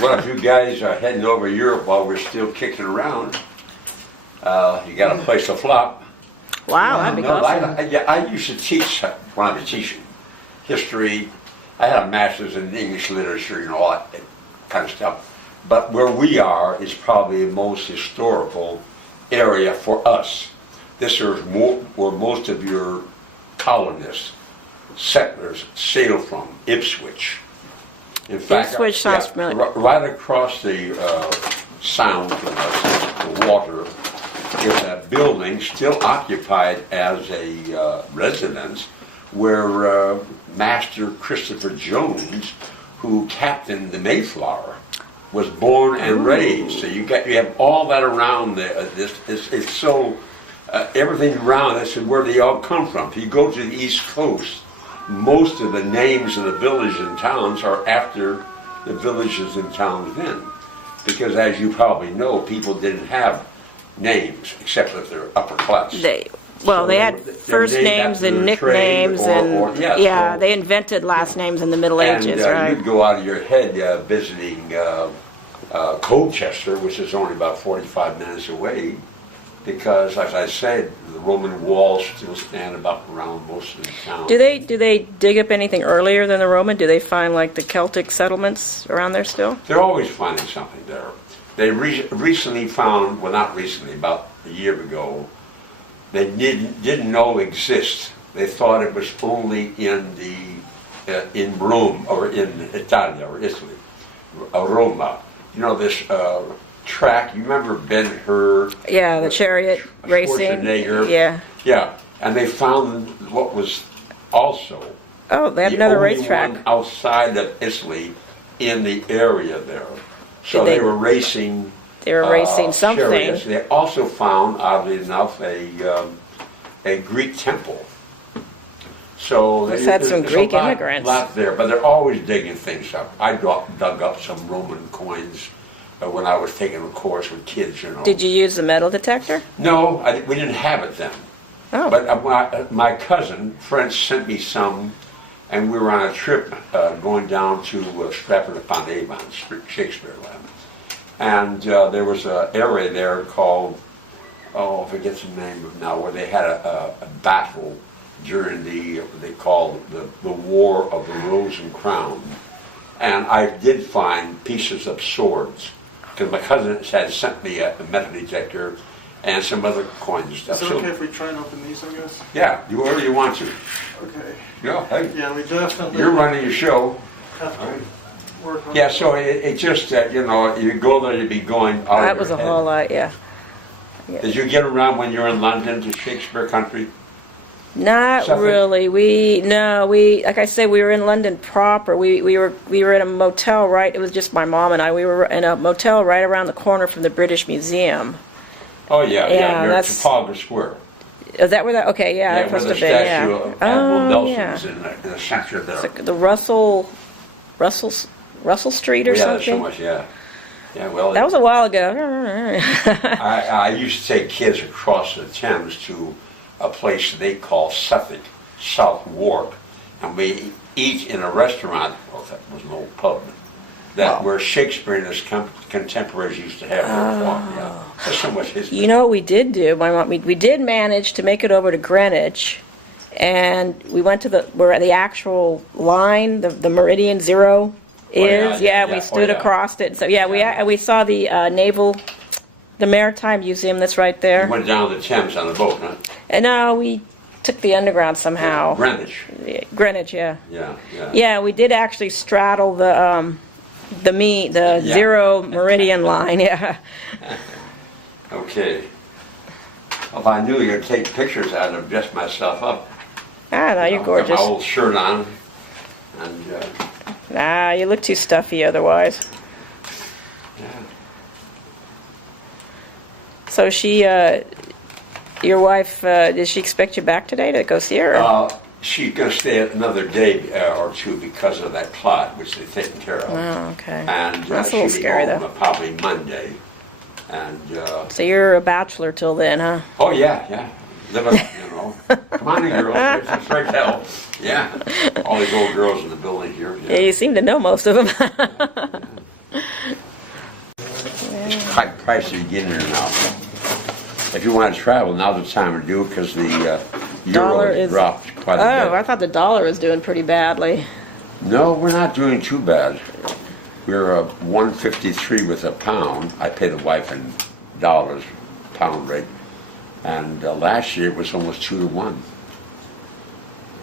Well, if you guys are heading over Europe while we're still kicking around, you got a place to flop. Wow, that'd be awesome. I used to teach when I was teaching history. I had a master's in English literature, all that kind of stuff. But where we are is probably the most historical area for us. This is where most of your colonists, settlers, sailed from, Ipswich. In fact, Ipswich sounds familiar. Right across the sound from the water is a building still occupied as a residence where Master Christopher Jones, who captained the Mayflower, was born and raised. So you have all that around there. It's so everything around this and where they all come from. If you go to the East Coast, most of the names of the villages and towns are after the villages and towns then, because as you probably know, people didn't have names except if they're upper class. They had first names and nicknames, they invented last names in the Middle Ages, right? You'd go out of your head visiting Colchester, which is only about 45 minutes away, because, as I said, the Roman walls still stand about around most of the town. Do they dig up anything earlier than the Roman? Do they find like the Celtic settlements around there still? They're always finding something there. They recently found, well, not recently, about a year ago, they didn't know exist. They thought it was only in Rome or in Italy or Italy, Roma. This track. You remember Ben-Hur? Yeah, the chariot racing. Yeah, and they found what was also they had another racetrack outside of Italy in the area there. So they were racing. They were racing something. Chariots. They also found, oddly enough, a Greek temple. So they had some Greek immigrants. Lot there, but they're always digging things up. I dug up some Roman coins when I was taking a course with kids. Did you use the metal detector? No, we didn't have it then. Oh. But my cousin, French, sent me some, and we were on a trip going down to Stratford-upon-Avon, Shakespeare land. And there was an area there called, I forget the name of now, where they had a battle during what they called the War of the Rose and Crown. And I did find pieces of swords, because my cousin had sent me a metal detector and some other coins and stuff. Is it okay if we try and open these, I guess? Yeah, wherever you want to. Okay. Yeah, hey. Yeah, we definitely... You're running your show. Have to work on Yeah, so it just, you go there, you'd be going out That was a whole lot, yeah. Did you get around when you were in London to Shakespeare country? Not Suffolk? really. We like I said, we were in London proper. We were in a motel, right? It was just my mom and I. We were in a motel right around the corner from the British Museum. Oh yeah, near Trafalgar Square. Is that where that? Okay, yeah, that must have been. Yeah. Of Admiral Nelson's in the center there. It's like the Russell Street or something. So much, yeah. Yeah, well. That was a while ago. I used to take kids across the Thames to a place they call Suffolk, South Wark, and we eat in a restaurant. Well, that was an old pub. Where Shakespeare and his contemporaries used to have their walk. Yeah, there's so much history. You know what we did do? My mom, we did manage to make it over to Greenwich, and we went to where the actual line, the Meridian Zero is. We stood across it. So we saw the the Maritime Museum that's right there. You went down the Thames on the boat, huh? And no, we took the underground somehow. Greenwich. Greenwich, yeah. Yeah. Yeah, we did actually straddle the Zero Meridian line, yeah. Okay. Well, if I knew you would take pictures, I'd have dressed myself up. Ah, no, you're gorgeous. Got my old shirt on, and. Nah, you look too stuffy otherwise. Yeah. So your wife, did she expect you back today to go see her? She's going to stay another day or two because of that clot, which they've taken care of. Oh, okay. And that's a little scary, though. Probably Monday. And so you're a bachelor till then, huh? Oh yeah. Living, Come on in, girls. It's right hell. Yeah. All these old girls in the building here. Yeah, you seem to know most of them. It's quite pricey to get in there now. If you want to travel, now's the time to do it because the euro has dropped quite a bit. Oh, I thought the dollar was doing pretty badly. No, we're not doing too bad. We're 153 with a pound. I pay the wife in dollars, pound rate. And last year it was almost 2 to 1.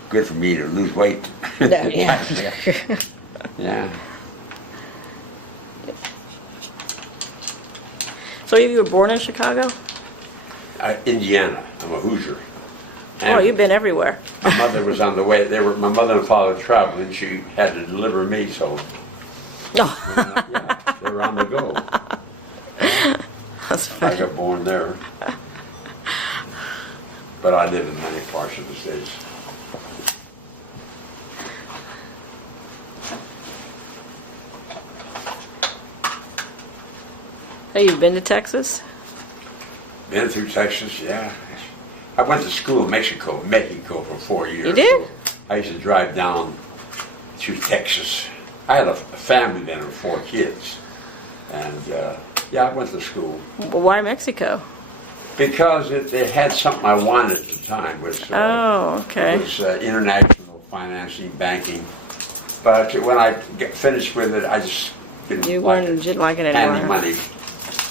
Good for me to lose weight. Yeah. Yeah. So you were born in Chicago? Indiana. I'm a Hoosier. Oh, you've been everywhere. My mother was on the way. My mother and father were traveling. She had to deliver me, so yeah, they were on the go. That's I funny. got born there, but I live in many parts of the States. Hey, you've been to Texas? Been through Texas, yeah. I went to school in Mexico for 4 years. You did? So I used to drive down through Texas. I had a family then of 4 kids. And yeah, I went to school. Well, why Mexico? Because it had something I wanted at the time. Was, Oh, okay. It was international financing, banking. But when I finished with it, I just didn't You like didn't like it handing anymore. money.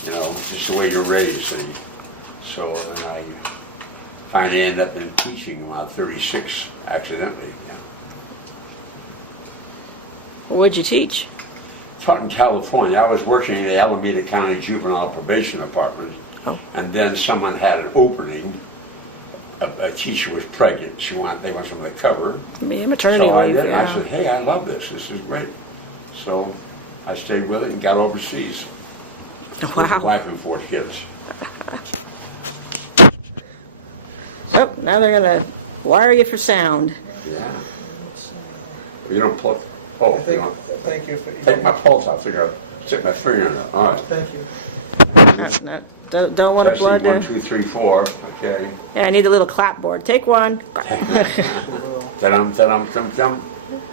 You know, just the way you're raised. And so then I finally ended up in teaching when I was 36, accidentally. Yeah. What'd you teach? Taught in California. I was working in the Alameda County Juvenile Probation Department. Oh. And then someone had an opening. A teacher was pregnant. They want someone to cover. Yeah, maternity So I leave. did. Yeah. I said, hey, I love this. This is great. So I stayed with it and got overseas. With a Wow. wife and 4 kids. Oh, now they're gonna wire you for sound. Yeah. You don't plug. Oh, you don't Thank you. take my pulse out. Figure out. Stick my finger in it. All right. Thank you. No, don't want a Testing, blood. 1, 2, 3, 4. Okay. Yeah, I need a little clapboard. Take one. Ta-dum, ta-dum, tum, tum.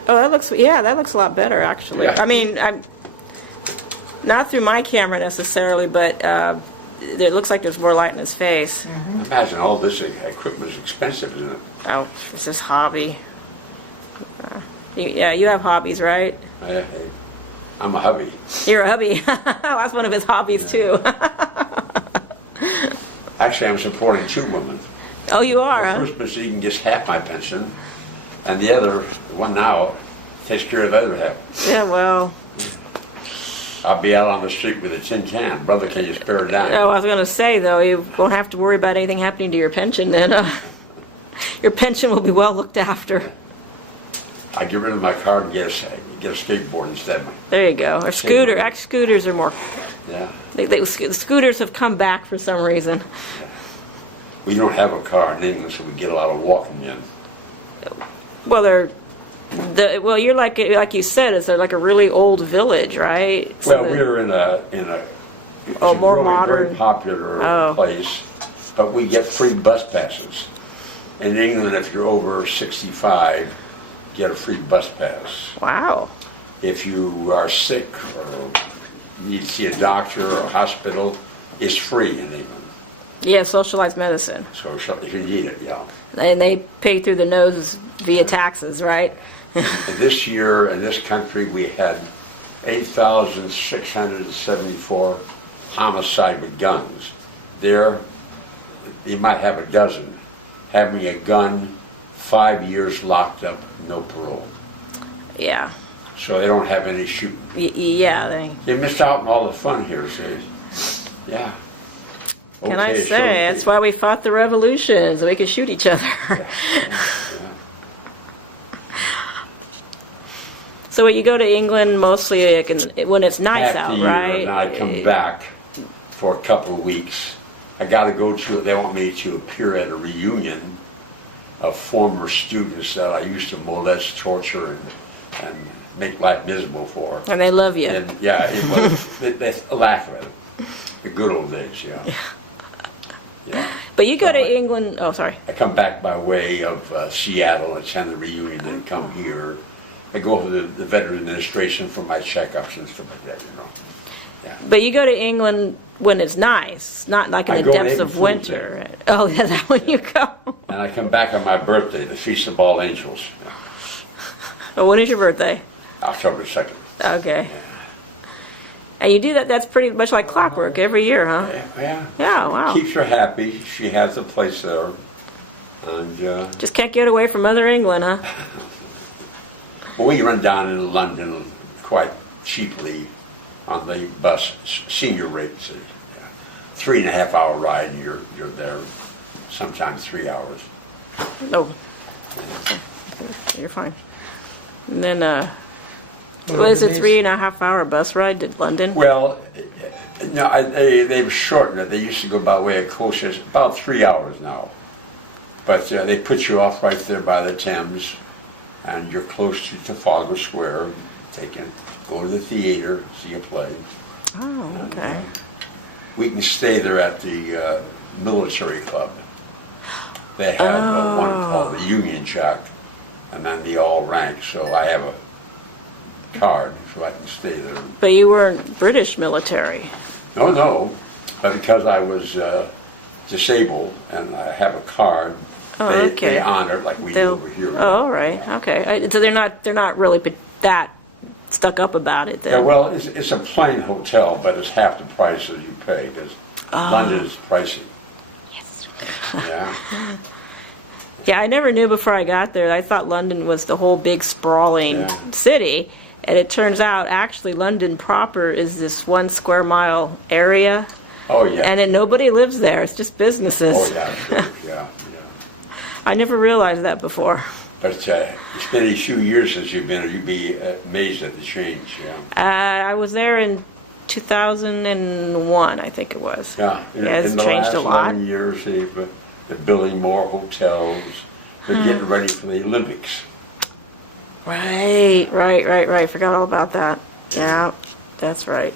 Oh, that looks a lot better actually. Yeah. I mean, I'm not through my camera necessarily, but it looks like there's more light in his face. Imagine all this equipment is expensive, isn't it? Oh, it's this hobby. Yeah, you have hobbies, right? I'm a hubby. You're a hubby. That's one of his hobbies too. Actually, I'm supporting 2 women. Oh, you are, huh? First Miss Egan gets half my pension, and the other, the one now, takes care of the other half. Yeah, well. I'll be out on the street with a tin can. Brother, can you spare a dime? Oh, I was going to say, though, you won't have to worry about anything happening to your pension then. Your pension will be well looked after. I get rid of my car and get a skateboard instead. There you go. Or scooter. Actually, scooters are more. Yeah. Scooters have come back for some reason. We don't have a car in England, so we get a lot of walking in. Well, well, you're like you said, it's like a really old village, right? Well, we're in a it's a more really modern. very popular place, but we get free bus passes. In England, if you're over 65, you get a free bus pass. Wow. If you are sick or need to see a doctor or a hospital, it's free in England. Yeah, socialized medicine. So if you need it, yeah. And they pay through the nose via taxes, right? And this year in this country, we had 8,674 homicide with guns. There, you might have a dozen. Having a gun, 5 years locked up, no parole. Yeah. So they don't have any shooting. Yeah, They missed out on all the fun here, see? Yeah. Can I Okay, say, that's why we fought the revolution, so we could shoot each other. Yeah. So you go to England mostly when it's nice Half out, the year, right? and I come back for a couple of weeks. I got to go to, they want me to appear at a reunion of former students that I used to molest, torture, and make life miserable for. And they love you. And yeah, it was, they laugh at it. The good old days, yeah. Yeah. But you go to England, oh, sorry. I come back by way of Seattle, attend the reunion, then come here. I go to the Veteran Administration for my checkups and stuff like that, you know. Yeah. But you go to England when it's nice, not like in I the go on depths April of Fool's winter. Oh, is that when you go? And I come back on my birthday, the Feast of All Angels, Oh, when is your birthday? October 2nd. Okay. And you do that, that's pretty much like clockwork every year, huh? Yeah. Yeah, wow. Keeps her happy. She has a place there. And Just can't get away from Mother England, huh? well, we run down in London quite cheaply on the bus, senior rates. 3.5 hour ride, and you're there. Sometimes 3 hours. No. You're fine. And then, what is it, 3.5 hour bus ride to London? Well, no, they've shortened it. They used to go by way of coast. It's about 3 hours now. But they put you off right there by the Thames, and you're close to Trafalgar Square. Go to the theater, see a play. Oh, okay. We can stay there at the military club. They have one called the Union Jack, and then the all rank. So I have a card, so I can stay there. But you weren't British military. No, but because I was disabled and I have a card, they honor it like we do over here. Oh, all right, okay. So they're not really that stuck up about it then. Yeah, well, it's a plain hotel, but it's half the price that you pay because London is pricey. Yes. Yeah. Yeah, I never knew before I got there. I thought London was the whole big sprawling city, and it turns out actually London proper is this 1 square mile area. Oh yeah. And then nobody lives there. It's just businesses. Oh yeah, sure. Yeah. I never realized that before. But it's been a few years since you've been there. You'd be amazed at the change. Yeah. I was there in 2001, I think it was. Yeah. It's in the changed last a lot. 11 years, they're building more hotels. They're getting ready for the Olympics. Right. Forgot all about that. Yeah, that's right.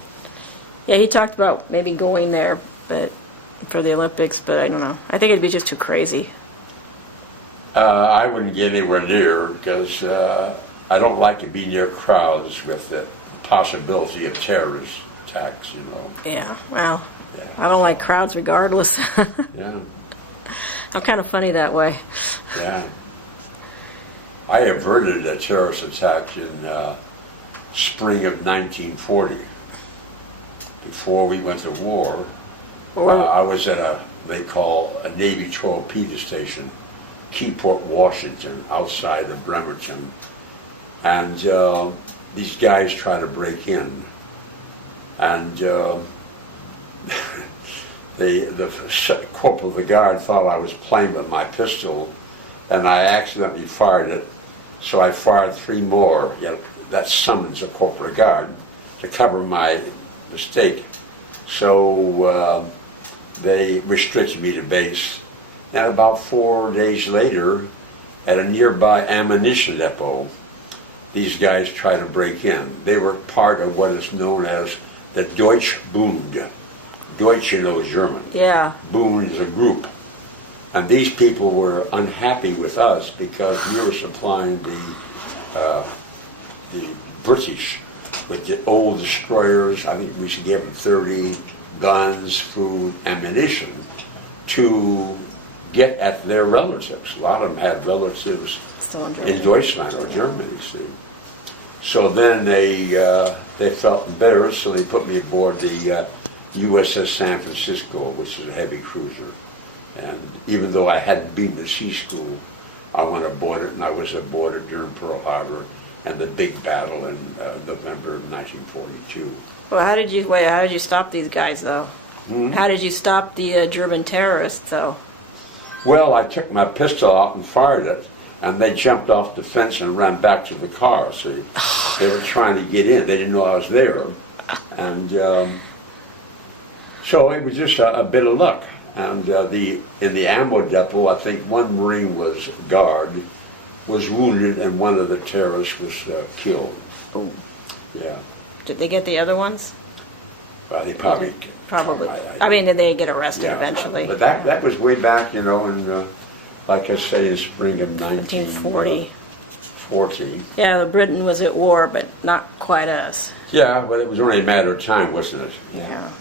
Yeah, he talked about maybe going there, but for the Olympics, but I don't know. I think it'd be just too crazy. I wouldn't get anywhere near because I don't like to be near crowds with the possibility of terrorist attacks, Yeah, well, Yeah. I don't like crowds regardless. Yeah, I'm kind of funny that way. yeah. I averted a terrorist attack in spring of 1940. Before we went to war, I was at they call a Navy torpedo station, Keyport, Washington, outside of Bremerton. And these guys try to break in. And the corporal of the guard thought I was playing with my pistol, and I accidentally fired it. So I fired 3 more. That summons a corporal guard to cover my mistake. So they restricted me to base. And about 4 days later, at a nearby ammunition depot, these guys tried to break in. They were part of what is known as the Deutsche Bund. Deutsch, is German. Yeah. Bund is a group. And these people were unhappy with us because we were supplying the British with the old destroyers. I think we should give them 30 guns, food, ammunition to get at their relatives. A lot of them had relatives in Deutschland or Germany, see. So then they felt embarrassed, so they put me aboard the USS San Francisco, which is a heavy cruiser. And even though I hadn't been to sea school, I went aboard it, and I was aboard it during Pearl Harbor and the big battle in November of 1942. Well, how did you stop these guys, though? How did you stop the German terrorists, though? Well, I took my pistol out and fired it, and they jumped off the fence and ran back to the car, see. They were trying to get in. They didn't know I was there. And so it was just a bit of luck. And in the ammo depot, I think one Marine was wounded, and one of the terrorists was killed. Ooh. Yeah. Did they get the other ones? Well, they probably. I mean, did they get arrested eventually? But that was way back, in like I say, in spring of 1940. 40. Yeah, the Britain was at war, but not quite us. Yeah, but it was only a matter of time, wasn't it? Yeah.